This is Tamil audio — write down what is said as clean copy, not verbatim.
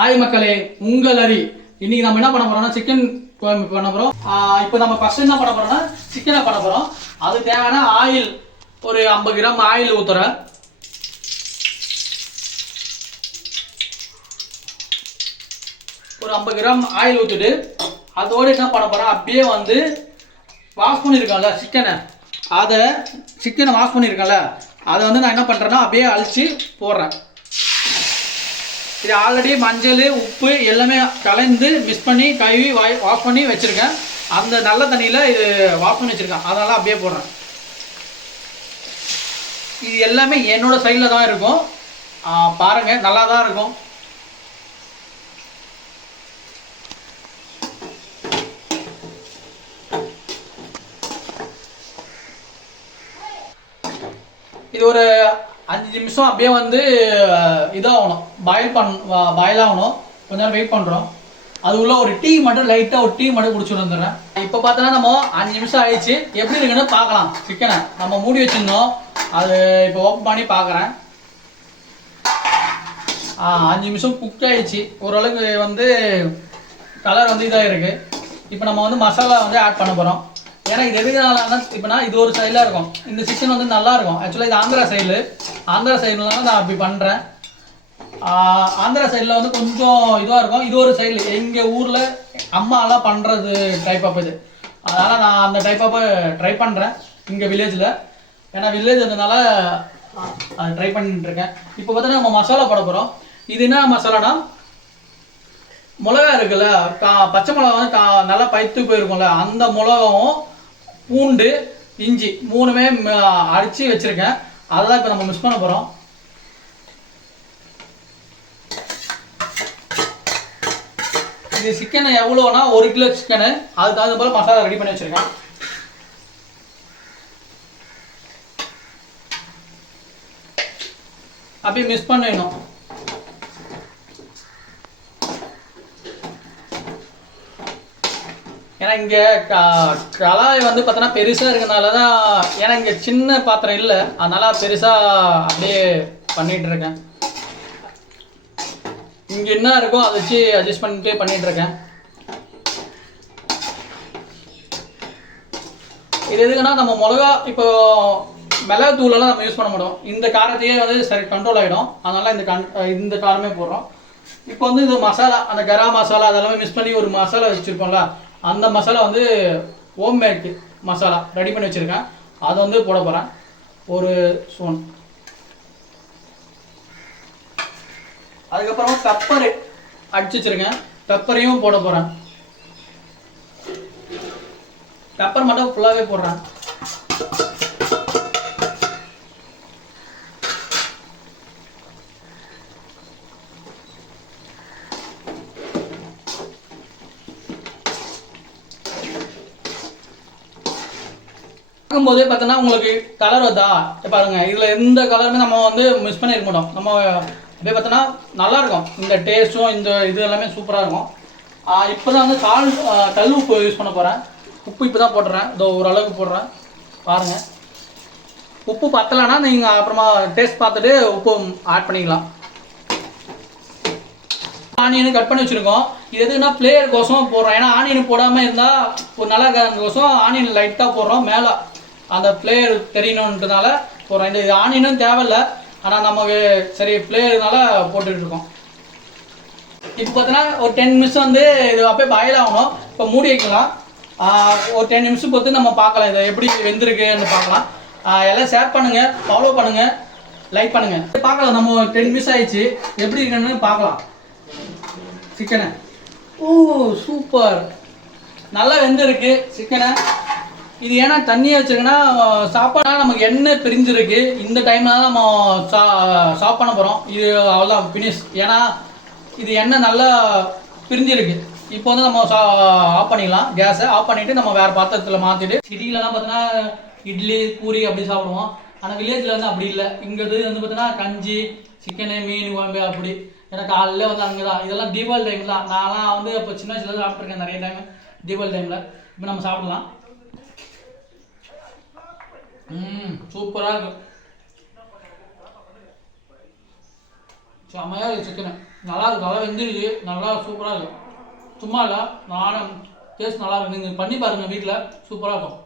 ஆய் மக்களே, உங்கள் அரி. இன்னைக்கு நம்ம என்ன பண்ண போறோம்னா சிக்கன் குழம்பு பண்ண போறோம். இப்போ நம்ம ஃபர்ஸ்ட் என்ன பண்ண போறோம்னா சிக்கனை பண்ண போறோம். அது தேவையான ஆயில் ஒரு 50 கிராம் ஆயில் ஊத்துறேன். ஒரு 50 கிராம் ஆயில் ஊற்றிட்டு அதோடு என்ன பண்ண போறேன், அப்படியே வந்து வாஷ் பண்ணியிருக்கோம்ல சிக்கனை வாஷ் பண்ணியிருக்கேன்ல அதை வந்து நான் என்ன பண்ணுறேன்னா அப்படியே அழிச்சு போடுறேன். இது ஆல்ரெடி மஞ்சள் உப்பு எல்லாமே கலந்து மிக்ஸ் பண்ணி கழுவி வாஷ் பண்ணி வச்சுருக்கேன். அந்த நல்ல தண்ணியில் இது வாஷ் பண்ணி வச்சுருக்கேன், அதனால் அப்படியே போடுறேன். இது எல்லாமே என்னோட சைடில் தான் இருக்கும், பாருங்கள் நல்லா தான் இருக்கும். இது ஒரு 5 நிமிஷம் அப்படியே வந்து இதாகணும், பாயில் ஆகணும். கொஞ்ச நேரம் வெயிட் பண்ணுறோம். அது உள்ள ஒரு டீ மட்டும் லைட்டாக ஒரு டீ மட்டும் குடிச்சுட்டு வந்துடுறேன். இப்போ பார்த்தோன்னா நம்ம 5 நிமிஷம் ஆயிடுச்சு. எப்படி இருக்குன்னு பார்க்கலாம். சிக்கனை நம்ம மூடி வச்சுருந்தோம், அது இப்போ ஓப்பன் பண்ணி பார்க்குறேன். 5 நிமிஷம் குக் ஆகிடுச்சு. ஓரளவுக்கு வந்து கலர் வந்து இதாக இருக்குது. இப்போ நம்ம வந்து மசாலா வந்து ஆட் பண்ண போகிறோம். ஏன்னா இது எதுனால இப்போனா இது ஒரு சைடில் இருக்கும், இந்த சிக்கன் வந்து நல்லா இருக்கும். ஆக்சுவலாக இது ஆந்திரா சைடுலாம் நான் அப்படி பண்ணுறேன். ஆந்திரா சைடில் வந்து கொஞ்சம் இதுவாக இருக்கும். இது ஒரு சைடில் எங்கள் ஊரில் அம்மாலாம் பண்ணுறது டைப் ஆஃப் இது. அதனால் நான் அந்த டைப் ஆஃப் ட்ரை பண்ணுறேன் இங்கே வில்லேஜில். ஏன்னா வில்லேஜ் இருந்ததுனால அதை ட்ரை பண்ணிட்டுருக்கேன். இப்போ பார்த்தோன்னா நம்ம மசாலா போட போகிறோம். இது என்ன மசாலானா, மிளகா இருக்குல்ல, பச்சை மிளகா வந்து நல்லா பழுத்து போயிருக்கும்ல, அந்த மிளகாவும் பூண்டு இஞ்சி 3மே அடித்து வச்சுருக்கேன். அதெல்லாம் இப்போ நம்ம மிக்ஸ் பண்ண போகிறோம். இது சிக்கனை எவ்வளோனா 1 கிலோ சிக்கனு, அதுக்கு தகுந்த போல் மசாலா ரெடி பண்ணி வச்சுருக்கேன். அப்படியே மிக்ஸ் பண்ணிடணும். ஏன்னா இங்கே கலாய் வந்து பார்த்தோன்னா பெருசாக இருக்கிறதுனால தான், ஏன்னா இங்கே சின்ன பாத்திரம் இல்லை, அதனால் பெருசாக அப்படியே பண்ணிகிட்ருக்கேன். இங்கே என்ன இருக்கோ அதை வச்சு அட்ஜஸ்ட் பண்ணிட்டு பண்ணிகிட்ருக்கேன். இது எதுக்குன்னா நம்ம மிளகா இப்போ மிளகு தூளெல்லாம் நம்ம யூஸ் பண்ண மாட்டோம். இந்த காரத்தையே வந்து சரி கண்ட்ரோல் ஆகிடும், அதனால் இந்த காரமே போடுறோம். இப்போ வந்து இது மசாலா, அந்த கரம் மசாலா அதெல்லாமே மிக்ஸ் பண்ணி ஒரு மசாலா வச்சுருப்போம்ல, அந்த மசாலா வந்து ஹோம்மேட் மசாலா ரெடி பண்ணி வச்சுருக்கேன். அதை வந்து போட போகிறேன். ஒரு ஸ்பூன். அதுக்கப்புறமா பெப்பர் அடிச்சு வச்சுருக்கேன், பெப்பரையும் போட போகிறேன். பெப்பர் மட்டும் ஃபுல்லாகவே போடுறேன். போதே பார்த்தோன்னா உங்களுக்கு கலர் வருதா பாருங்க. இதில் எந்த கலருமே நம்ம வந்து மிஸ் பண்ணியிருக்க மாட்டோம். நம்ம அப்படியே பார்த்தோன்னா நல்லாயிருக்கும். இந்த டேஸ்ட்டும் இந்த இது எல்லாமே சூப்பராக இருக்கும். இப்போ தான் வந்து கல் உப்பு யூஸ் பண்ண போகிறேன். உப்பு இப்போ தான் போடுறேன், இதோ ஓரளவுக்கு போடுறேன் பாருங்கள். உப்பு பத்தலைன்னா நீங்கள் அப்புறமா டேஸ்ட் பார்த்துட்டு உப்பு ஆட் பண்ணிக்கலாம். ஆனியனு கட் பண்ணி வச்சுருக்கோம். இது எதுக்குன்னா ஃப்ளேவர் கோசம் போடுறோம். ஏன்னா ஆனியன் போடாமல் இருந்தால் ஒரு நல்லா கோசம் ஆனியன் லைட்டாக போடுறோம், மேலே அந்த ஃப்ளேவர் தெரியணுன்றதுனால போடுறோம். இந்த ஆனியனும் தேவையில்லை, ஆனால் நமக்கு சரி ஃப்ளேவர்னால போட்டுட்ருக்கோம். இப்போ பார்த்தோன்னா ஒரு 10 நிமிஷம் வந்து இது அப்படியே பாயில் ஆகணும். இப்போ மூடி வைக்கலாம். ஒரு 10 நிமிஷம் பொறுத்து நம்ம பார்க்கலாம் இதை எப்படி வெந்திருக்குன்னு பார்க்கலாம். எல்லாம் ஷேர் பண்ணுங்கள், ஃபாலோ பண்ணுங்கள், லைக் பண்ணுங்கள். பார்க்கலாம். நம்ம 10 நிமிஷம் ஆயிடுச்சு, எப்படி இருக்குன்னு பார்க்கலாம். சிக்கனை சூப்பர் நல்லா வெந்திருக்கு சிக்கனை. இது ஏன்னா தண்ணியை வச்சுருக்குன்னா சாப்பாடு நமக்கு எண்ணெய் பிரிஞ்சிருக்கு. இந்த டைமில் தான் நம்ம சாப் பண்ண போகிறோம். இது அவ்வளோதான் ஃபினிஷ். ஏன்னா இது எண்ணெய் நல்லா பிரிஞ்சிருக்கு. இப்போ வந்து நம்ம ஆஃப் பண்ணிக்கலாம். கேஸை ஆஃப் பண்ணிவிட்டு நம்ம வேறு பாத்திரத்தில் மாற்றிட்டு, சிட்டிலலாம் பார்த்தோன்னா இட்லி பூரி அப்படி சாப்பிடுவோம். ஆனால் வில்லேஜில் வந்து அப்படி இல்லை. இங்கே வந்து பார்த்தோன்னா கஞ்சி சிக்கனு மீன் குழம்பு அப்படி. ஏன்னா காலையில் வந்து அங்கே தான் இதெல்லாம் தீபாவளி டைம் தான். நான்லாம் வந்து இப்போ சின்ன வயசுல சாப்பிட்ருக்கேன் நிறைய டைம் தீபாவளி டைமில். இப்போ நம்ம சாப்பிடலாம். சூப்பராக இருக்கும். செம்மையாக இருக்குது சிக்கனு. நல்லா இருக்கும், நல்லா வெந்துருக்கு, நல்லா சூப்பராக இருக்கும். சும்மா இல்லை, நானும் டேஸ்ட் நல்லா இருக்கும். நீங்கள் பண்ணி பாருங்கள் வீட்டில், சூப்பராக இருக்கும்.